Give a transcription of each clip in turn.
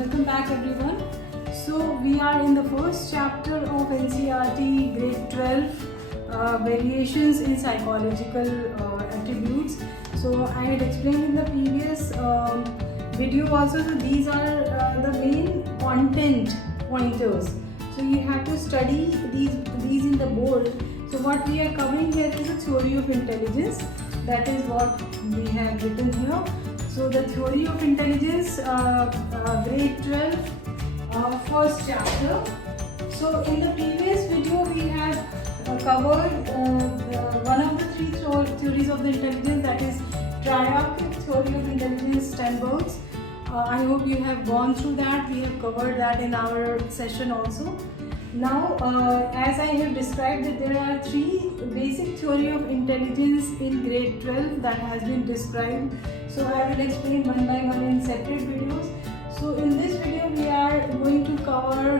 Welcome back everyone. So we are in the first chapter of NCERT grade 12 variations in psychological attributes. So I had explained in the previous video also, so these are the main content pointers. So you have to study these in the board. So what we are covering here is the theory of intelligence. That is what we have written here. So the theory of intelligence, grade 12, first chapter. So in the previous video we have covered one of the three theories of the intelligence, that is triarchic theory of intelligence, Sternberg's. I hope you have gone through that. We have covered that in our session also. Now, as I have described that there are three basic theory of intelligence in grade 12 that has been described. So I will explain one by one in separate videos. So in this video we are going to cover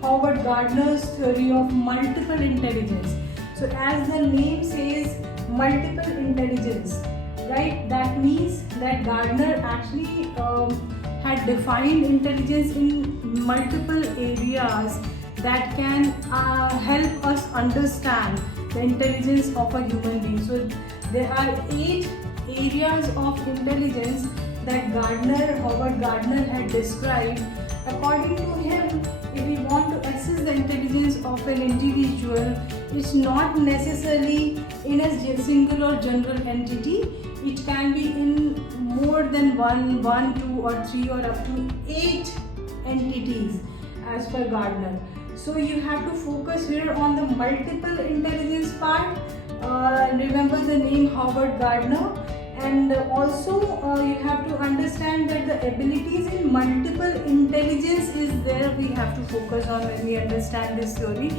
Howard Gardner's theory of multiple intelligence. So as the name says, multiple intelligence, right? That means that Gardner actually had defined intelligence in multiple areas that can help us understand the intelligence of a human being. So there are 8 areas of intelligence that Howard Gardner had described. According to him, if we want to assess the intelligence of an individual, it's not necessarily in a single or general entity. It can be in more than one, 2 or 3 or up to 8 entities as per Gardner. So you have to focus here on the multiple intelligence part. Remember the name Howard Gardner, and also you have to understand that the abilities in multiple intelligence is there we have to focus on when we understand this theory.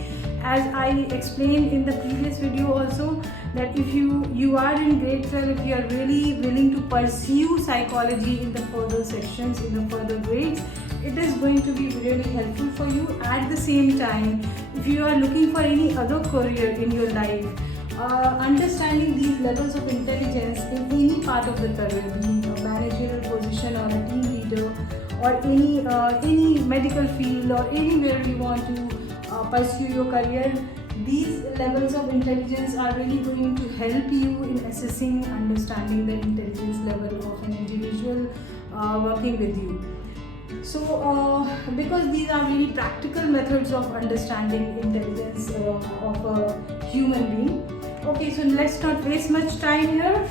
As I explained in the previous video also, that if you are in grade 12, if you are really willing to pursue psychology in the further sections, in the further grades, it is going to be really helpful for you. At the same time, if you are looking for any other career in your life, understanding these levels of intelligence in any part of the career, being a managerial position or a team leader or any medical field or anywhere you want to pursue your career, these levels of intelligence are really going to help you in assessing, understanding the intelligence level of an individual working with you. So because these are really practical methods of understanding intelligence of a human being. Okay, so let's not waste much time here.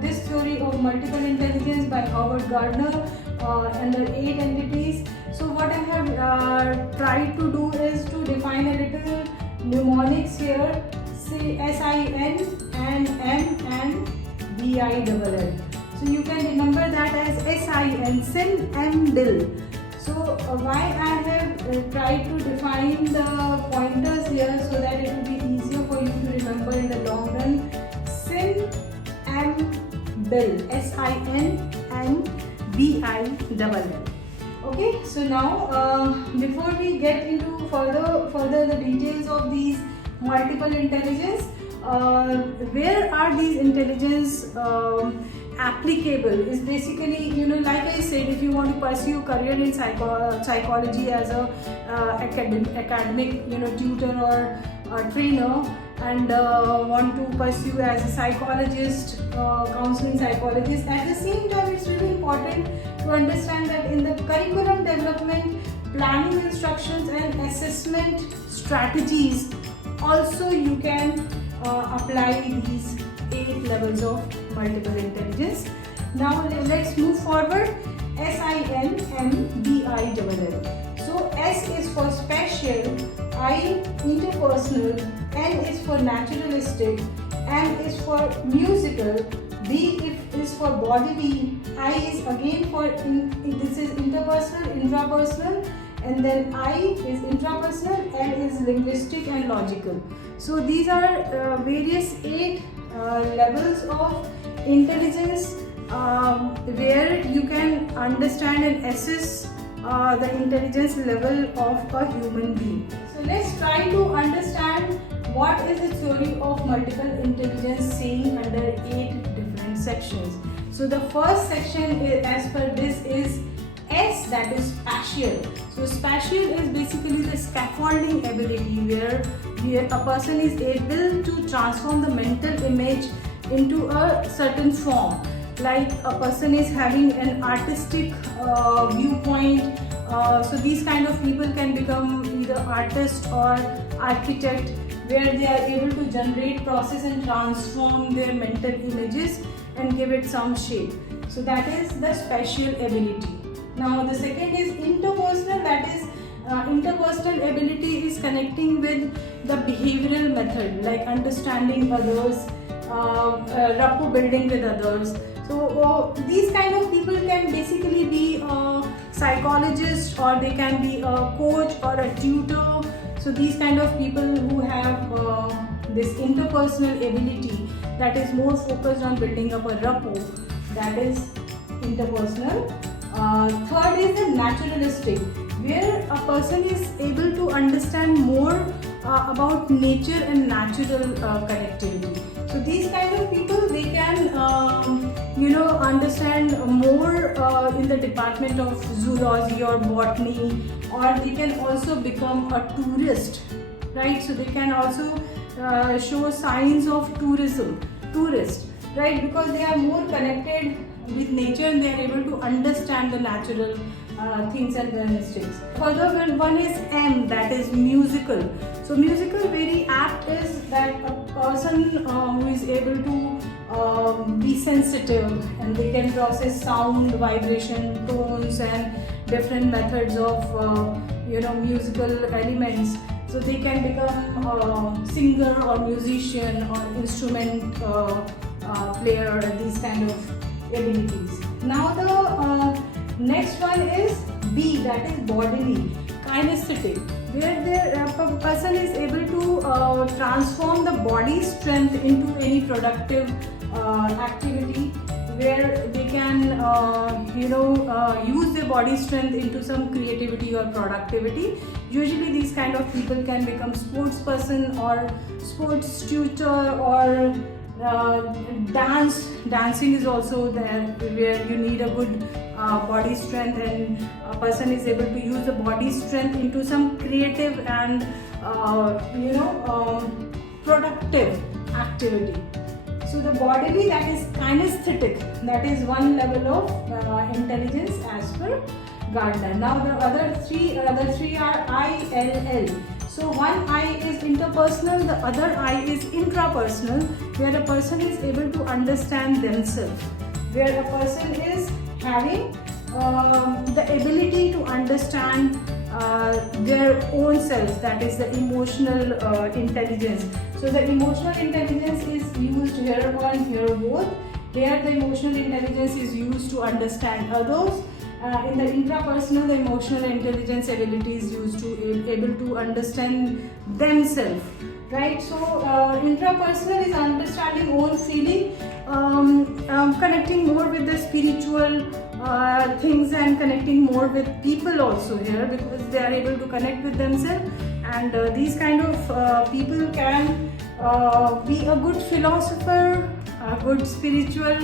This theory of multiple intelligence by Howard Gardner under 8 entities. So what I have tried to do is to define a little mnemonics here. Say SIN and M and BILL. So you can remember that as SIN, Sin, M, Bill. So why I have tried to define the pointers here so that it will be easier for you to remember in the long run. Sin, M, Bill. SIN and BILL. Okay, so now before we get into further the details of these multiple intelligence, where are these intelligence applicable is basically, like I said, if you want to pursue career in psychology as a academic tutor or trainer, and want to pursue as a psychologist, counseling psychologist, at the same time it's really important to understand that in the curriculum development, planning instructions and assessment strategies also you can apply these 8 levels of multiple intelligence. Now let's move forward. SIN, M, BILL. So S is for special, I interpersonal, N is for naturalistic, M is for musical, B is for bodily, I is again for this is interpersonal, intrapersonal, and then I is intrapersonal, L is linguistic and logical. So these are various 8 levels of intelligence where you can understand and assess the intelligence level of a human being. So let's try to understand what is the theory of multiple intelligence saying under 8 different sections. So the first section is, as per this, is S, that is spatial. So spatial is basically the scaffolding ability where a person is able to transform the mental image into a certain form. Like a person is having an artistic viewpoint. So these kind of people can become either artist or architect, where they are able to generate, process and transform their mental images and give it some shape. So that is the spatial ability. Now the second is interpersonal, that is interpersonal ability is connecting with the behavioral method, like understanding others, rapport building with others. So these kind of people can basically be a psychologist, or they can be a coach or a tutor. So these kind of people who have this interpersonal ability that is more focused on building up a rapport, that is interpersonal. Third is the naturalistic, where a person is able to understand more about nature and natural connectivity. So these kind of people, they can understand more in the department of zoology or botany, or they can also become a tourist, right? So they can also show signs of tourist, right? Because they are more connected with nature and they are able to understand the natural things and their mistakes. Further one is M, that is musical. So musical, very apt is that a person who is able to be sensitive, and they can process sound, vibration, tones and different methods of musical elements. So they can become a singer or musician or instrument player, these kind of abilities. Now the next one is B, that is bodily, kinesthetic, where the person is able to transform the body strength into any productive activity, where they can use their body strength into some creativity or productivity. Usually these kind of people can become sports person or sports tutor, or dancing is also there, where you need a good body strength, and a person is able to use the body strength into some creative and productive activity. So the bodily, that is kinesthetic, that is one level of intelligence as per Gardner. Now the other three are ILL. So one I is interpersonal, the other I is intrapersonal, where a person is able to understand themselves, where a person is having the ability to understand their own self, that is the emotional intelligence. So the emotional intelligence is used here or here both. Here the emotional intelligence is used to understand others. In the intrapersonal, the emotional intelligence ability is used to able to understand themselves, right? So intrapersonal is understanding own feeling, connecting more with the spiritual things, and connecting more with people also here, because they are able to connect with themselves. And these kind of people can be a good philosopher, a good spiritual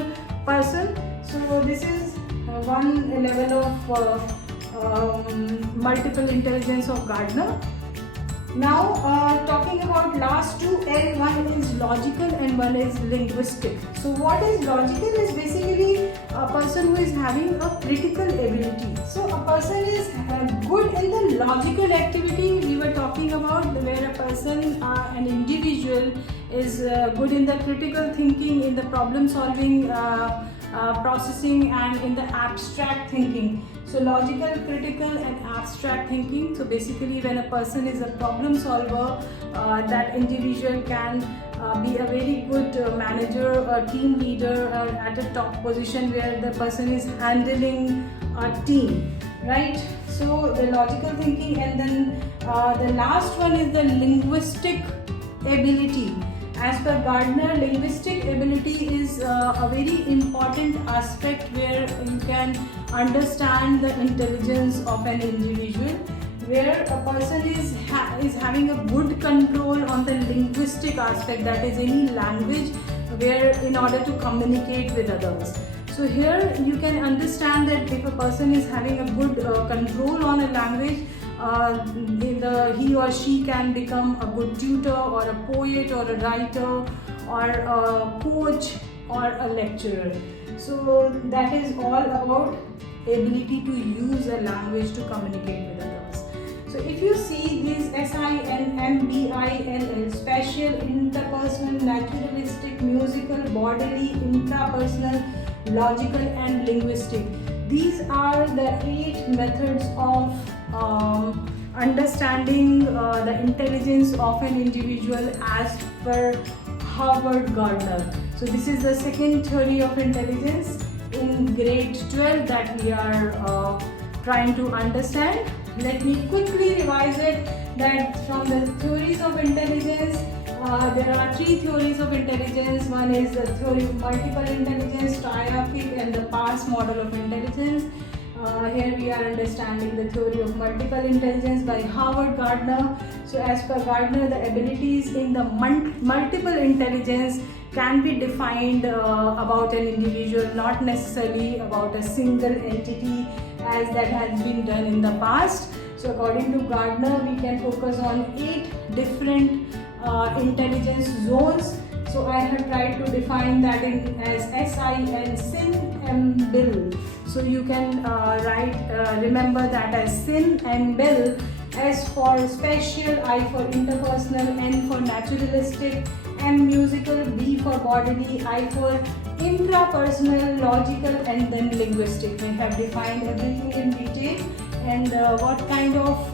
person. So this is one level of multiple intelligence of Gardner. Now talking about last two L, one is logical and one is linguistic. So what is logical is basically a person who is having a critical ability. So a person is good in the logical activity we were talking about, where a person, an individual is good in the critical thinking, in the problem solving, processing, and in the abstract thinking. So logical, critical and abstract thinking. So basically when a person is a problem solver, that individual can be a very good manager, a team leader, at a top position, where the person is handling a team, right? So the logical thinking. And then the last one is the linguistic ability. As per Gardner, linguistic ability is a very important aspect, where you can understand the intelligence of an individual, where a person is having a good control on the linguistic aspect, that is any language, where in order to communicate with others. So here you can understand that if a person is having a good control on a language, he or she can become a good tutor or a poet or a writer or a coach or a lecturer. So that is all about ability to use a language to communicate with others. So if you see these SINMBILL, special, interpersonal, naturalistic, musical, bodily, intrapersonal, logical and linguistic, these are the 8 methods of understanding the intelligence of an individual as per Howard Gardner. So this is the second theory of intelligence in grade 12 that we are trying to understand. Let me quickly revise it, that from the theories of intelligence, there are 3 theories of intelligence. One is the theory of multiple intelligence, triarchic, and the PASS model of intelligence. Here we are understanding the theory of multiple intelligence by Howard Gardner. So as per Gardner, the abilities in the multiple intelligence can be defined about an individual, not necessarily about a single entity as that has been done in the past. So according to Gardner, we can focus on 8 different intelligence zones. So I have tried to define that as SIN-MBIL. So you can remember that as SIN-MBIL, S for special, I for interpersonal, N for naturalistic, M musical, B for bodily, I for intrapersonal, logical, and then linguistic. We have defined everything in detail, and what kind of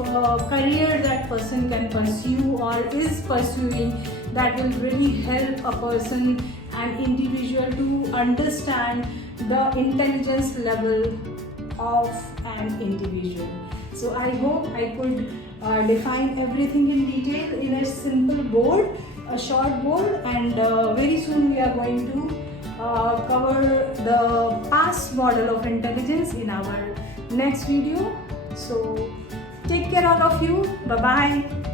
career that person can pursue or is pursuing, that will really help a person, an individual, to understand the intelligence level of an individual. So I hope I could define everything in detail in a simple board, a short board, and very soon we are going to cover the PASS model of intelligence in our next video. So take care all of you. Bye bye.